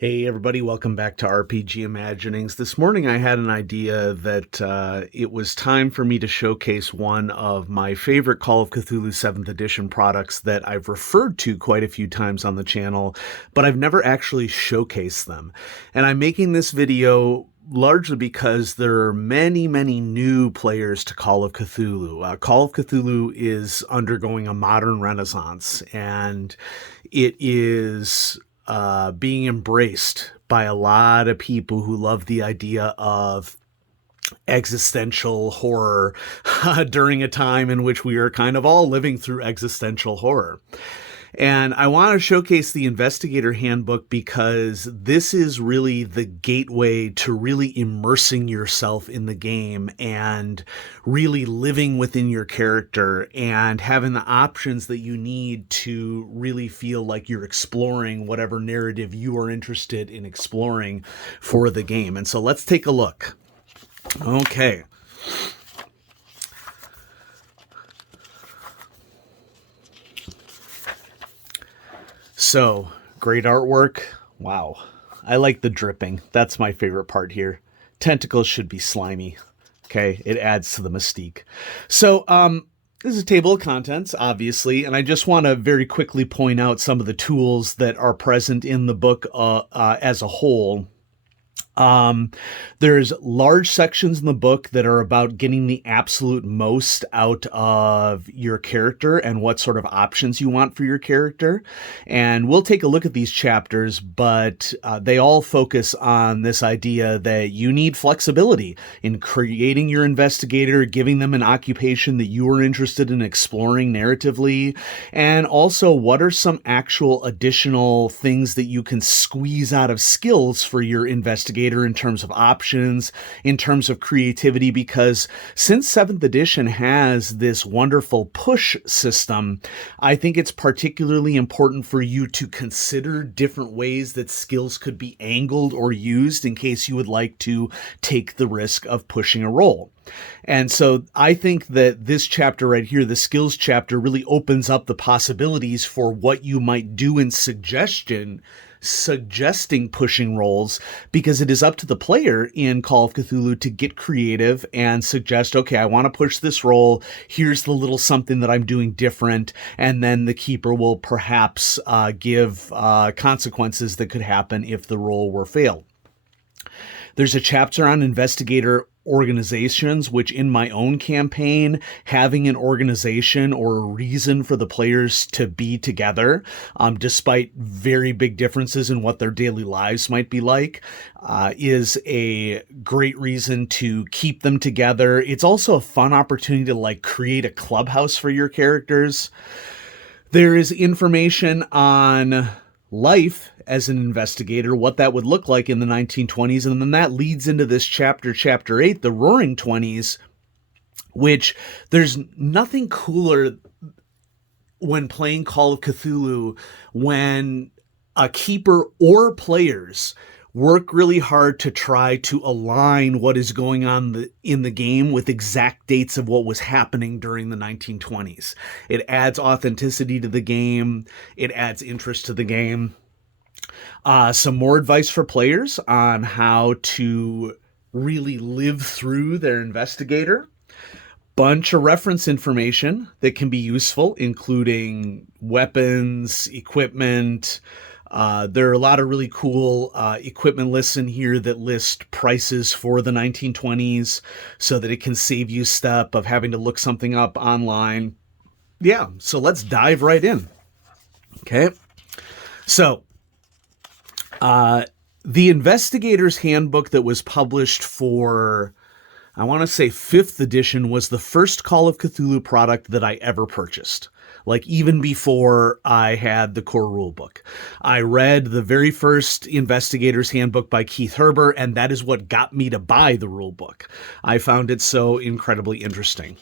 Hey everybody, welcome back to RPG Imaginings. This morning I had an idea that it was time for me to showcase one of my favorite Call of Cthulhu 7th edition products that I've referred to quite a few times on the channel, but I've never actually showcased them. And I'm making this video largely because there are many new players to Call of Cthulhu. Call of Cthulhu is undergoing a modern renaissance, and it is being embraced by a lot of people who love the idea of existential horror during a time in which we are kind of all living through existential horror. And I want to showcase the Investigator Handbook because this is really the gateway to really immersing yourself in the game and really living within your character and having the options that you need to really feel like you're exploring whatever narrative you are interested in exploring for the game. And so let's take a look. Okay. So, great artwork. Wow. I like the dripping. That's my favorite part here. Tentacles should be slimy. Okay, it adds to the mystique. So, this is a table of contents, obviously, and I just want to very quickly point out some of the tools that are present in the book as a whole. There's large sections in the book that are about getting the absolute most out of your character and what sort of options you want for your character. And we'll take a look at these chapters, but they all focus on this idea that you need flexibility in creating your investigator, giving them an occupation that you are interested in exploring narratively, and also what are some actual additional things that you can squeeze out of skills for your investigator in terms of options, in terms of creativity, because since 7th edition has this wonderful push system, I think it's particularly important for you to consider different ways that skills could be angled or used in case you would like to take the risk of pushing a roll. And so I think that this chapter right here, the skills chapter, really opens up the possibilities for what you might do in suggesting pushing rolls, because it is up to the player in Call of Cthulhu to get creative and suggest, okay, I want to push this roll. Here's the little something that I'm doing different. And then the keeper will perhaps give consequences that could happen if the roll were failed. There's a chapter on investigator organizations, which in my own campaign, having an organization or a reason for the players to be together, despite very big differences in what their daily lives might be like, is a great reason to keep them together. It's also a fun opportunity to create a clubhouse for your characters. There is information on life as an investigator, what that would look like in the 1920s. And then that leads into this chapter 8, the Roaring Twenties, which there's nothing cooler when playing Call of Cthulhu when a keeper or players work really hard to try to align what is going on in the game with exact dates of what was happening during the 1920s. It adds authenticity to the game. It adds interest to the game. Some more advice for players on how to really live through their investigator. Bunch of reference information that can be useful, including weapons, equipment. There are a lot of really cool equipment lists in here that list prices for the 1920s so that it can save you a step of having to look something up online. Yeah, so let's dive right in. Okay. So, the Investigator's Handbook that was published for, I want to say 5th edition, was the first Call of Cthulhu product that I ever purchased. Even before I had the core rulebook. I read the very first Investigator's Handbook by Keith Herber, and that is what got me to buy the rulebook. I found it so incredibly interesting.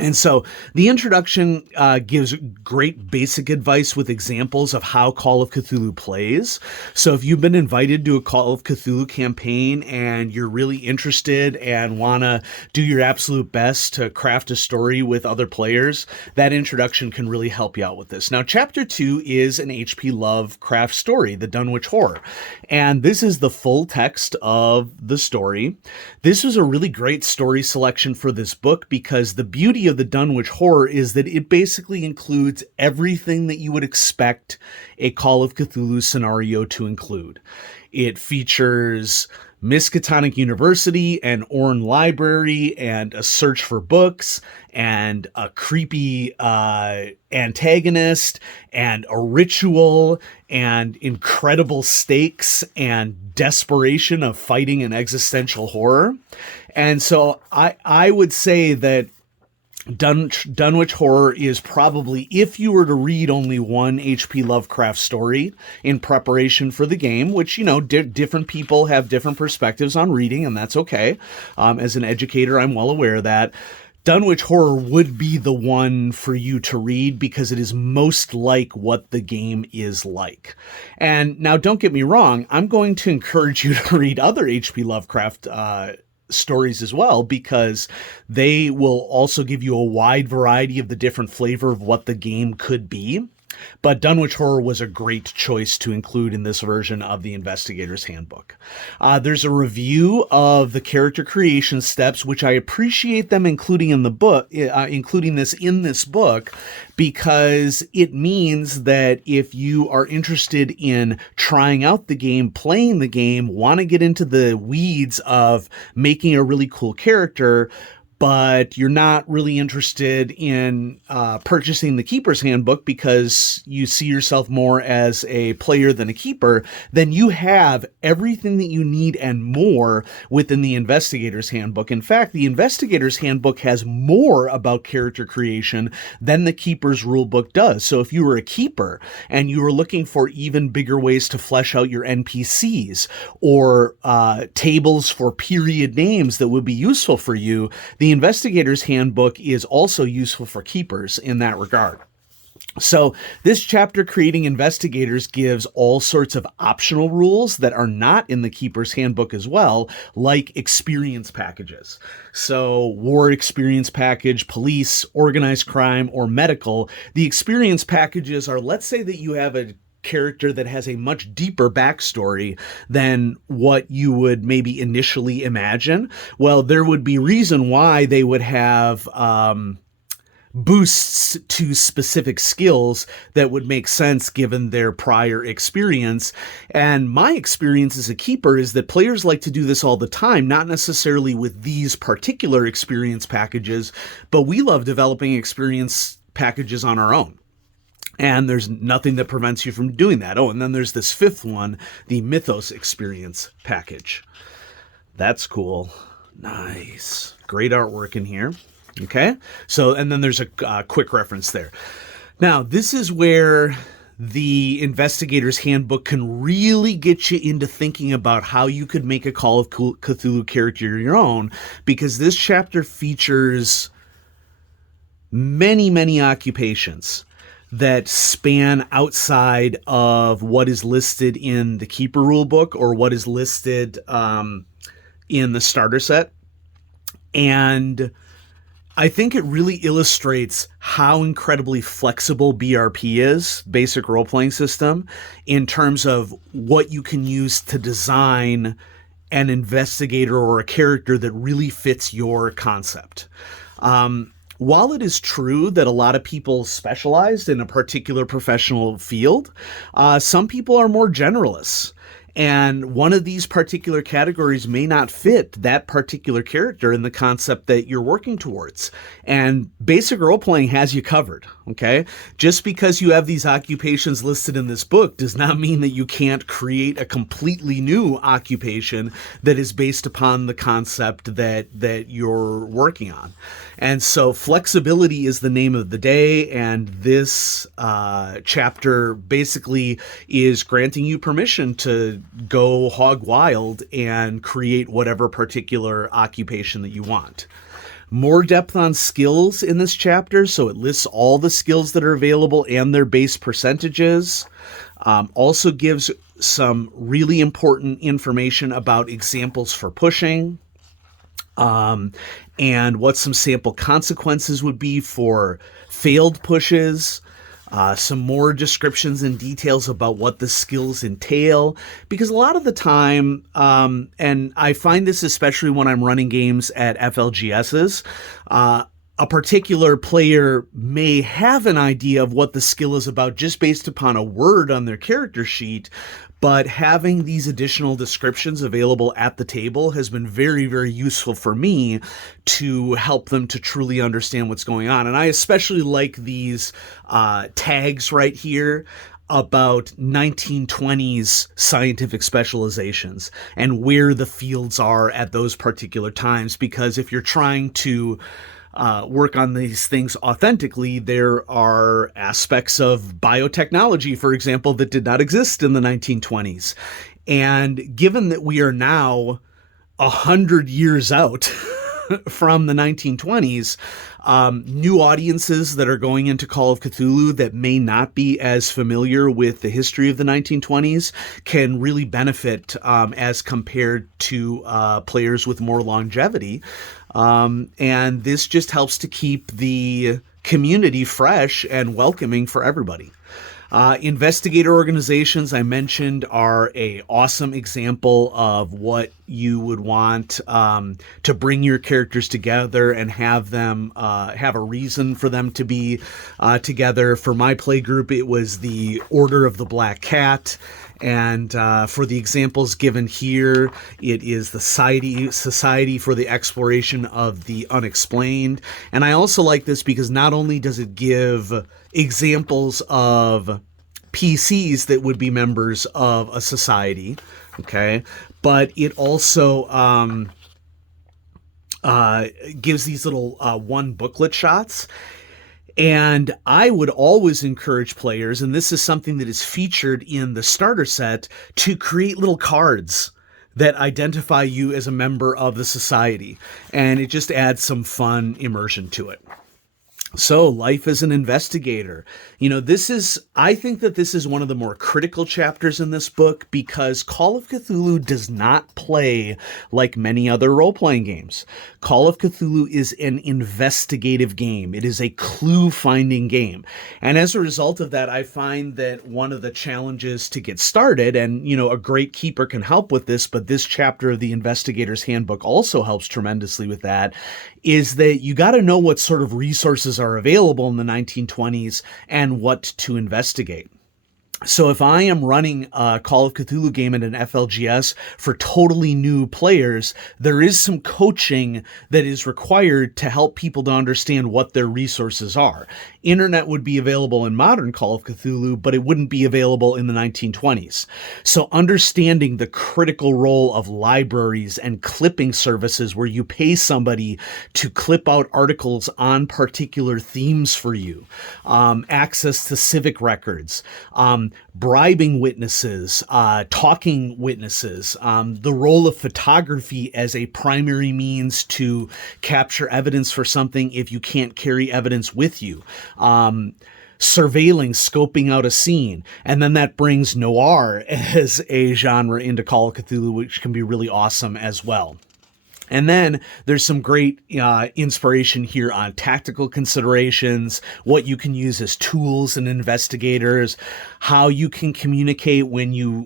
And so the introduction gives great basic advice with examples of how Call of Cthulhu plays. So if you've been invited to a Call of Cthulhu campaign and you're really interested and want to do your absolute best to craft a story with other players, that introduction can really help you out with this. Now, Chapter 2 is an H.P. Lovecraft story, The Dunwich Horror. And this is the full text of the story. This was a really great story selection for this book because the beauty of the Dunwich Horror is that it basically includes everything that you would expect a Call of Cthulhu scenario to include. It features Miskatonic University, an Orne library, and a search for books, and a creepy antagonist, and a ritual, and incredible stakes, and desperation of fighting an existential horror. And so I would say that Dunwich Horror is probably, if you were to read only one H.P. Lovecraft story in preparation for the game, which, different people have different perspectives on reading, and that's okay. As an educator, I'm well aware of that. Dunwich Horror would be the one for you to read because it is most like what the game is like. And now, don't get me wrong, I'm going to encourage you to read other H.P. Lovecraft stories as well, because they will also give you a wide variety of the different flavor of what the game could be. But Dunwich Horror was a great choice to include in this version of the Investigator's Handbook. There's a review of the character creation steps, which I appreciate them including in the book, including this in this book, because it means that if you are interested in trying out the game, playing the game, want to get into the weeds of making a really cool character, but you're not really interested in purchasing the Keeper's Handbook because you see yourself more as a player than a keeper, then you have everything that you need and more within the Investigator's Handbook. In fact, the Investigator's Handbook has more about character creation than the Keeper's Rulebook does. So if you were a keeper and you were looking for even bigger ways to flesh out your NPCs or tables for period names that would be useful for you, the Investigator's Handbook is also useful for keepers in that regard. So this chapter, Creating Investigators, gives all sorts of optional rules that are not in the Keeper's Handbook as well, like experience packages. So war experience package, police, organized crime, or medical. The experience packages are, let's say that you have a character that has a much deeper backstory than what you would maybe initially imagine. Well, there would be reason why they would have boosts to specific skills that would make sense given their prior experience. And my experience as a keeper is that players like to do this all the time, not necessarily with these particular experience packages, but we love developing experience packages on our own. And there's nothing that prevents you from doing that. Oh, and then there's this fifth one, the Mythos Experience Package. That's cool. Nice. Great artwork in here. Okay. So, and then there's a quick reference there. Now, this is where the Investigator's Handbook can really get you into thinking about how you could make a Call of Cthulhu character your own, because this chapter features many, many occupations that span outside of what is listed in the Keeper Rulebook or what is listed in the starter set. And I think it really illustrates how incredibly flexible BRP is, basic role-playing system, in terms of what you can use to design an investigator or a character that really fits your concept. While it is true that a lot of people specialized in a particular professional field, some people are more generalists. And one of these particular categories may not fit that particular character in the concept that you're working towards. And basic role-playing has you covered, okay? Just because you have these occupations listed in this book does not mean that you can't create a completely new occupation that is based upon the concept that you're working on. And so flexibility is the name of the day, and this chapter basically is granting you permission to go hog wild and create whatever particular occupation that you want. More depth on skills in this chapter, so it lists all the skills that are available and their base percentages. Also gives some really important information about examples for pushing, and what some sample consequences would be for failed pushes. Some more descriptions and details about what the skills entail, because a lot of the time, and I find this especially when I'm running games at FLGSs, a particular player may have an idea of what the skill is about just based upon a word on their character sheet, but having these additional descriptions available at the table has been very, very useful for me to help them to truly understand what's going on. And I especially like these tags right here about 1920s scientific specializations and where the fields are at those particular times, because if you're trying to work on these things authentically, there are aspects of biotechnology, for example, that did not exist in the 1920s. And given that we are now 100 years out from the 1920s, new audiences that are going into Call of Cthulhu that may not be as familiar with the history of the 1920s can really benefit as compared to players with more longevity. And this just helps to keep the community fresh and welcoming for everybody. Investigator organizations, I mentioned, are a awesome example of what you would want to bring your characters together and have them have a reason for them to be together. For my play group, it was the Order of the Black Cat. And for the examples given here, it is the Society for the Exploration of the Unexplained. And I also like this because not only does it give examples of PCs that would be members of a society, okay, but it also gives these little one booklet shots. And I would always encourage players, and this is something that is featured in the starter set, to create little cards that identify you as a member of the society. And it just adds some fun immersion to it. So, life as an investigator. You know, I think that this is one of the more critical chapters in this book because Call of Cthulhu does not play like many other role-playing games. Call of Cthulhu is an investigative game. It is a clue-finding game. And as a result of that, I find that one of the challenges to get started, and, you know, a great keeper can help with this, but this chapter of the Investigator's Handbook also helps tremendously with that, is that you got to know what sort of resources are available in the 1920s and what to investigate. So if I am running a Call of Cthulhu game at an FLGS for totally new players, there is some coaching that is required to help people to understand what their resources are. Internet would be available in modern Call of Cthulhu, but it wouldn't be available in the 1920s. So understanding the critical role of libraries and clipping services where you pay somebody to clip out articles on particular themes for you, access to civic records, bribing witnesses, talking witnesses, the role of photography as a primary means to capture evidence for something if you can't carry evidence with you, surveilling, scoping out a scene. And then that brings noir as a genre into Call of Cthulhu, which can be really awesome as well. And then there's some great inspiration here on tactical considerations, what you can use as tools and investigators, how you can communicate when you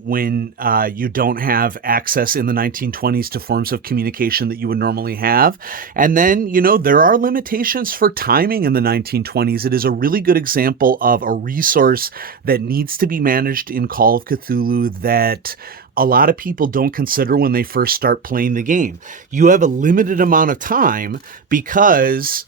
don't have access in the 1920s to forms of communication that you would normally have. And then, you know, there are limitations for timing in the 1920s. It is a really good example of a resource that needs to be managed in Call of Cthulhu that a lot of people don't consider when they first start playing the game. You have a limited amount of time because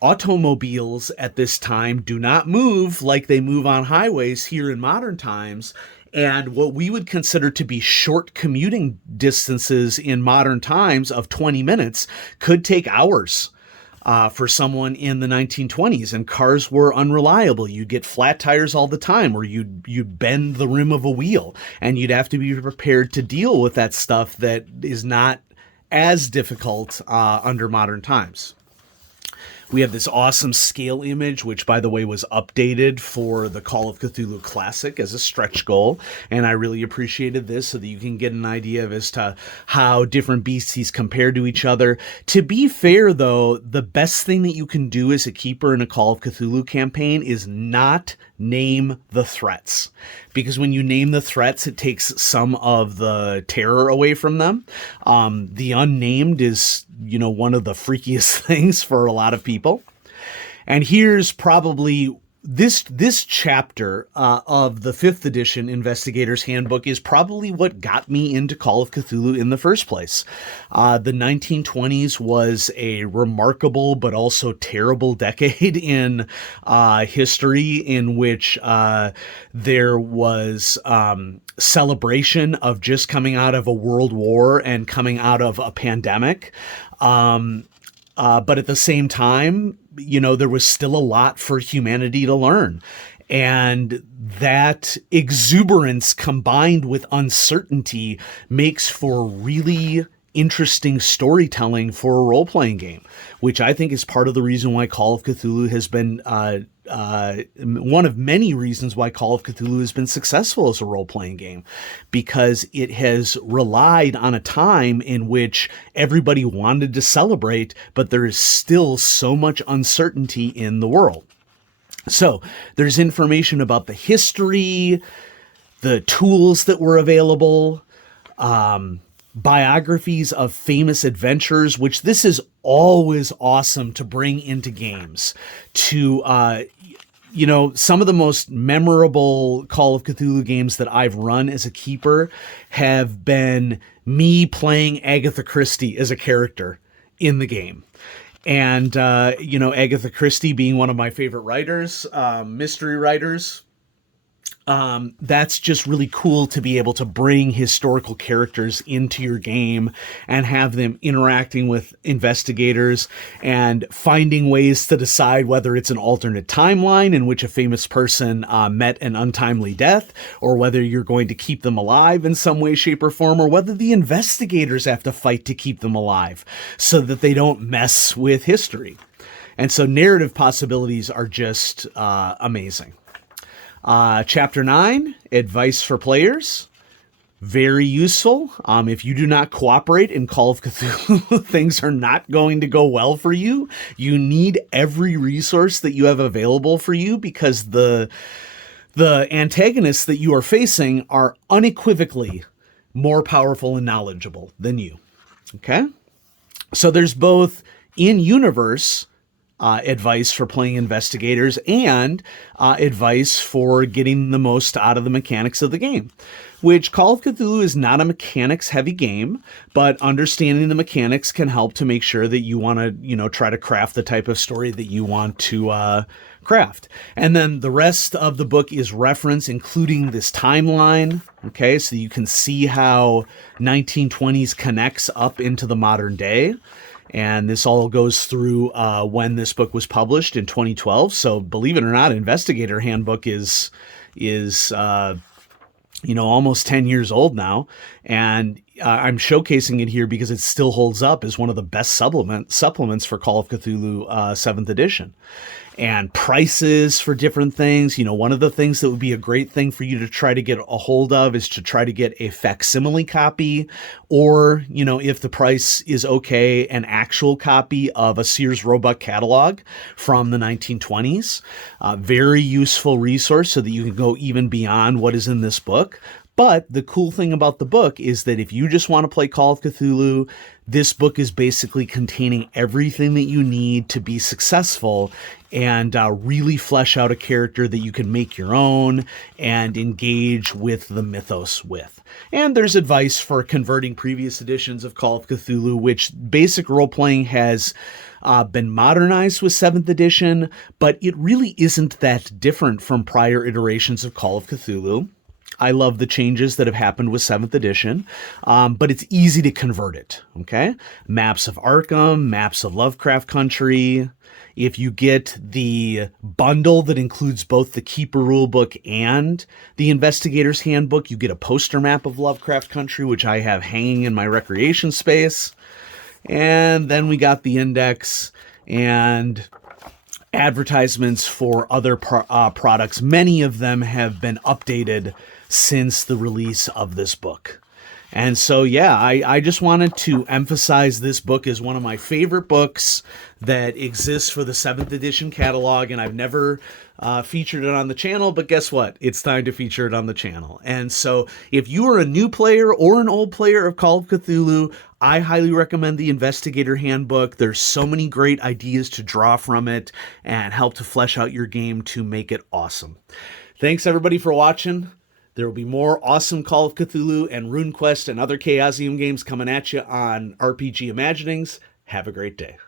automobiles at this time do not move like they move on highways here in modern times. And what we would consider to be short commuting distances in modern times of 20 minutes could take hours. for someone in the 1920s, and cars were unreliable. You'd get flat tires all the time, or you'd bend the rim of a wheel, and you'd have to be prepared to deal with that stuff that is not as difficult under modern times. We have this awesome scale image, which, by the way, was updated for the Call of Cthulhu Classic as a stretch goal. And I really appreciated this so that you can get an idea of as to how different beasties compare to each other. To be fair, though, the best thing that you can do as a keeper in a Call of Cthulhu campaign is not name the threats. Because when you name the threats, it takes some of the terror away from them. The unnamed is, one of the freakiest things for a lot of people. And here's probably this chapter of the 5th edition Investigator's Handbook is probably what got me into Call of Cthulhu in the first place. The 1920s was a remarkable but also terrible decade in history, in which there was celebration of just coming out of a world war and coming out of a pandemic. But at the same time, there was still a lot for humanity to learn. And that exuberance combined with uncertainty makes for really interesting storytelling for a role-playing game, which I think is part of the reason why Call of Cthulhu has been one of many reasons why Call of Cthulhu has been successful as a role-playing game, because it has relied on a time in which everybody wanted to celebrate, but there is still so much uncertainty in the world. So there's information about the history, the tools that were available, biographies of famous adventurers, which this is always awesome to bring into games. To some of the most memorable Call of Cthulhu games that I've run as a keeper have been me playing Agatha Christie as a character in the game. And Agatha Christie being one of my favorite writers, mystery writers. That's just really cool to be able to bring historical characters into your game and have them interacting with investigators and finding ways to decide whether it's an alternate timeline in which a famous person met an untimely death, or whether you're going to keep them alive in some way, shape, or form, or whether the investigators have to fight to keep them alive so that they don't mess with history. And so narrative possibilities are just amazing. Chapter 9, Advice for Players. Very useful. If you do not cooperate in Call of Cthulhu, things are not going to go well for you. You need every resource that you have available for you, because the antagonists that you are facing are unequivocally more powerful and knowledgeable than you. Okay? So there's both in-universe advice for playing investigators and advice for getting the most out of the mechanics of the game, which Call of Cthulhu is not a mechanics-heavy game, but understanding the mechanics can help to make sure that you want to, try to craft the type of story that you want to craft. And then the rest of the book is reference, including this timeline, okay, so you can see how 1920s connects up into the modern day. And this all goes through when this book was published in 2012. So believe it or not, Investigator Handbook is almost 10 years old now. And I'm showcasing it here because it still holds up as one of the best supplements for Call of Cthulhu 7th edition. And prices for different things. One of the things that would be a great thing for you to try to get a hold of is to try to get a facsimile copy, or, if the price is okay, an actual copy of a Sears Roebuck catalog from the 1920s. Very useful resource so that you can go even beyond what is in this book. But the cool thing about the book is that if you just want to play Call of Cthulhu, this book is basically containing everything that you need to be successful and really flesh out a character that you can make your own and engage with the mythos with. And there's advice for converting previous editions of Call of Cthulhu, which basic role-playing has been modernized with 7th edition, but it really isn't that different from prior iterations of Call of Cthulhu. I love the changes that have happened with 7th edition, but it's easy to convert it, okay? Maps of Arkham, maps of Lovecraft Country. If you get the bundle that includes both the Keeper Rulebook and the Investigator's Handbook, you get a poster map of Lovecraft Country, which I have hanging in my recreation space. And then we got the index and advertisements for other products. Many of them have been updated since the release of this book. And so, yeah, I just wanted to emphasize this book is one of my favorite books that exists for the 7th edition catalog, and I've never featured it on the channel, but guess what? It's time to feature it on the channel. And so if you are a new player or an old player of Call of Cthulhu, I highly recommend the Investigator Handbook. There's so many great ideas to draw from it and help to flesh out your game to make it awesome. Thanks, everybody, for watching. There will be more awesome Call of Cthulhu and RuneQuest and other Chaosium games coming at you on RPG Imaginings. Have a great day.